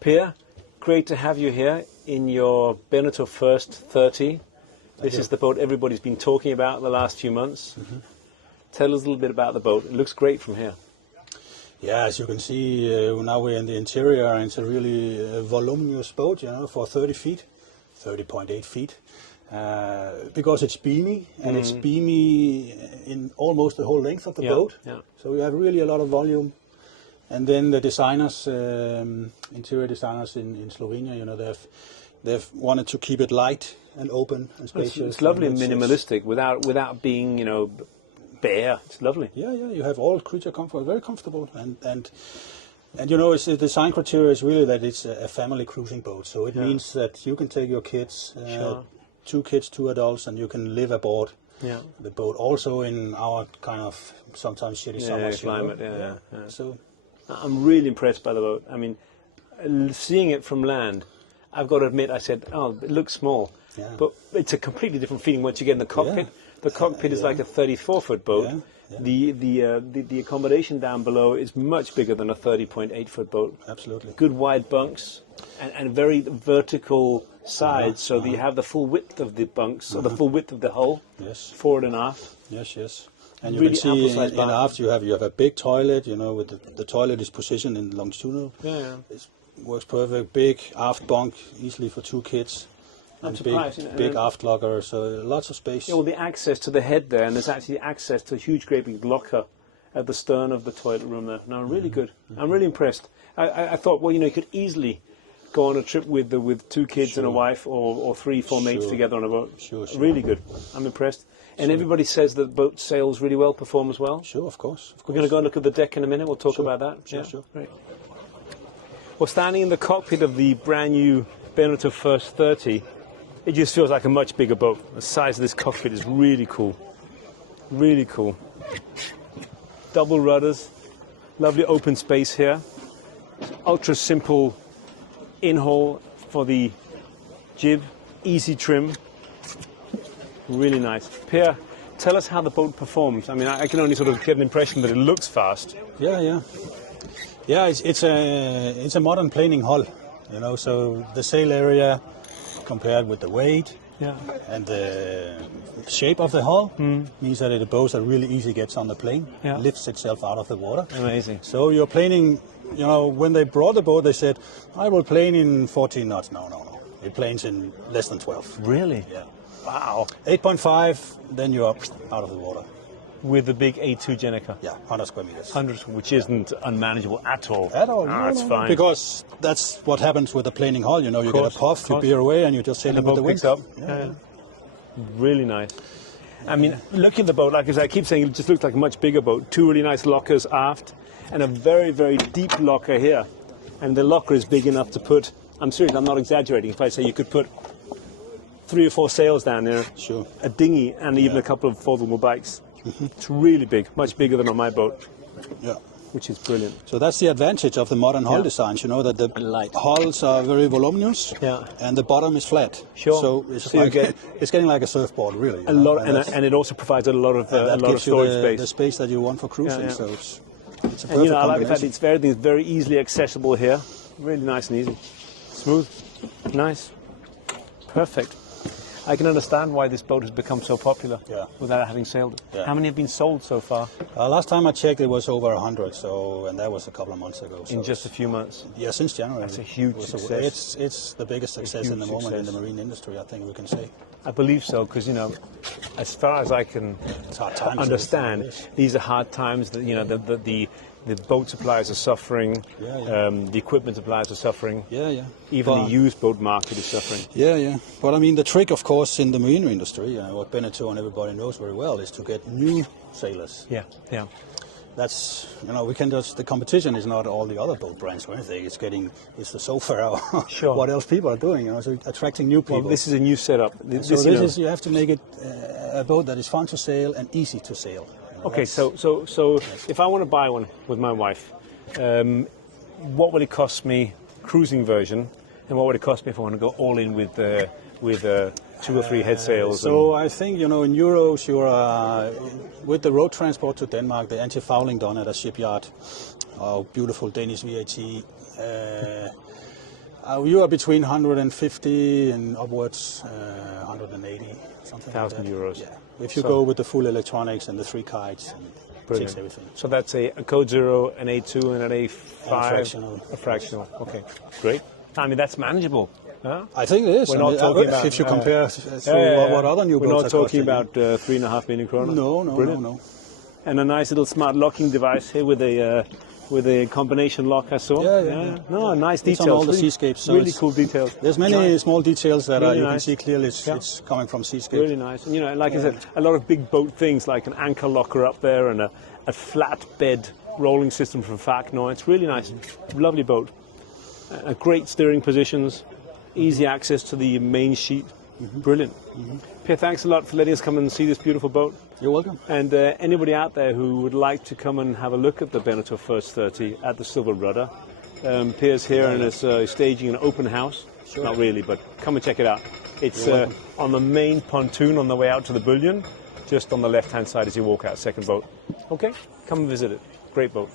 Pierre, great to have you here in your Beneteau First 30. This is the boat everybody's been talking about the last few months. Tell us a little bit about the boat. It looks great from here. Yeah, as you can see, now we're in the interior, and it's a really voluminous boat, for 30 feet, 30.8 feet. Because it's beamy, and it's beamy in almost the whole length of the boat. Yeah. So you have really a lot of volume. And then the designers, interior designers in Slovenia, they've wanted to keep it light and open and spacious. It's lovely and minimalistic without being, bare. It's lovely. Yeah, you have all creature comfort, very comfortable, and it's the design criteria is really that it's a family cruising boat. So it means that you can take your kids, 2 kids, 2 adults, and you can live aboard the boat. Also in our kind of sometimes shitty summer climate. So I'm really impressed by the boat. I mean, seeing it from land, I've got to admit, I said, oh, it looks small, but it's a completely different feeling once you get in the cockpit. The cockpit is like a 34-foot boat. The accommodation down below is much bigger than a 30.8-foot boat. Absolutely. Good wide bunks and very vertical sides, so that you have the full width of the bunks, or the full width of the hull, forward and aft. Yes. And you really can see in aft you have a big toilet, with the toilet is positioned in longitudinal. It works perfect. Big aft bunk, easily for 2 kids. And big aft locker, so lots of space. Yeah, well, the access to the head there, and there's actually access to a huge, great big locker at the stern of the toilet room there. No, really good. I'm really impressed. I thought, well, you could easily go on a trip with 2 kids and a wife, or 3, 4 mates together on a boat. Sure. Really good. I'm impressed. And everybody says that the boat sails really well, perform as well. Sure, of course. We're going to go and look at the deck in a minute. We'll talk about that. Sure. Right. Well, standing in the cockpit of the brand new Beneteau First 30, it just feels like a much bigger boat. The size of this cockpit is really cool. Really cool. Double rudders, lovely open space here. Ultra simple in-hole for the jib, easy trim. Really nice. Pierre, tell us how the boat performs. I mean, I can only sort of get an impression that it looks fast. Yeah, it's a modern planing hull, so the sail area compared with the weight and the shape of the hull means that it's a boat that really easy gets on the plane, lifts itself out of the water. Amazing. So you're planing, when they brought the boat, they said, I will plane in 14 knots. No. It planes in less than 12. Really? Yeah. Wow. 8.5, then you're out of the water. With the big A2 Jenica? Yeah, 100 square meters. 100, which isn't unmanageable at all. At all. That's fine. Because that's what happens with the planing hull, you get a puff, you veer away, and you just sailing with the wind. Up. Yeah. Really nice. I mean, looking at the boat, like as I keep saying, it just looks like a much bigger boat. 2 really nice lockers aft, and a very, very deep locker here. And the locker is big enough to put, I'm serious, I'm not exaggerating, if I say you could put 3 or 4 sails down there, a dinghy, and even a couple of foldable bikes. It's really big, much bigger than on my boat. Yeah. Which is brilliant. So that's the advantage of the modern hull designs, that the hulls are very voluminous and the bottom is flat. Sure. So it's getting like a surfboard, really. And it also provides a lot of storage space. The space that you want for cruising. So it's a perfect and I like that it's very easily accessible here. Really nice and easy. Smooth. Nice. Perfect. I can understand why this boat has become so popular without having sailed it. Yeah. How many have been sold so far? Last time I checked, it was over 100, and that was a couple of months ago. In just a few months? Yeah, since January. That's a huge success. It's the biggest success in the moment in the marine industry, I think we can say. I believe so, because, as far as I can understand, these are hard times. The boat suppliers are suffering. The equipment suppliers are suffering. Even the used boat market is suffering. But I mean, the trick, of course, in the marine industry, what Beneteau and everybody knows very well, is to get new sailors. That's, we can just, the competition is not all the other boat brands or anything. It's the Sofa or what else people are doing, so attracting new people. Well, this is a new setup. You have to make it a boat that is fun to sail and easy to sail. Okay, so if I want to buy one with my wife, what would it cost me, cruising version, and what would it cost me if I want to go all in with 2 or 3 head sails? So I think, in euros, you're with the road transport to Denmark, the anti-fouling done at a shipyard, beautiful Danish VAT. You are between 150 and upwards 180, something like that. €1,000. Yeah. If you go with the full electronics and the 3 kites and fix everything. So that's a Code 0, an A2, and an A5. And a fractional. A fractional. Okay, great. I mean, that's manageable. Huh? I think it is. We're not talking about, if you compare to what other new boats we're are not talking costing. about 3.5 million kroner. No. And a nice little smart locking device here with a combination lock, I saw. Yeah. No, nice It's details. on all the really, seascapes. So really cool details. There's many small details that Really you can nice. see clearly it's coming from seascapes. Really nice. And, you know, like I said, a lot of big boat things like an anchor locker up there and a flat bed rolling system from FAC. No, it's really nice. Lovely boat. Great steering positions, easy access to the main sheet. Brilliant. Pierre, thanks a lot for letting us come and see this beautiful boat. You're welcome. And anybody out there who would like to come and have a look at the Beneteau First 30 at the Silver Rudder, Pierre's here and is staging an open house. Sure. Not really, but come and check it out. It's on the main pontoon on the way out to the Bullion, just on the left-hand side as you walk out, second boat. Okay, come and visit it. Great boat.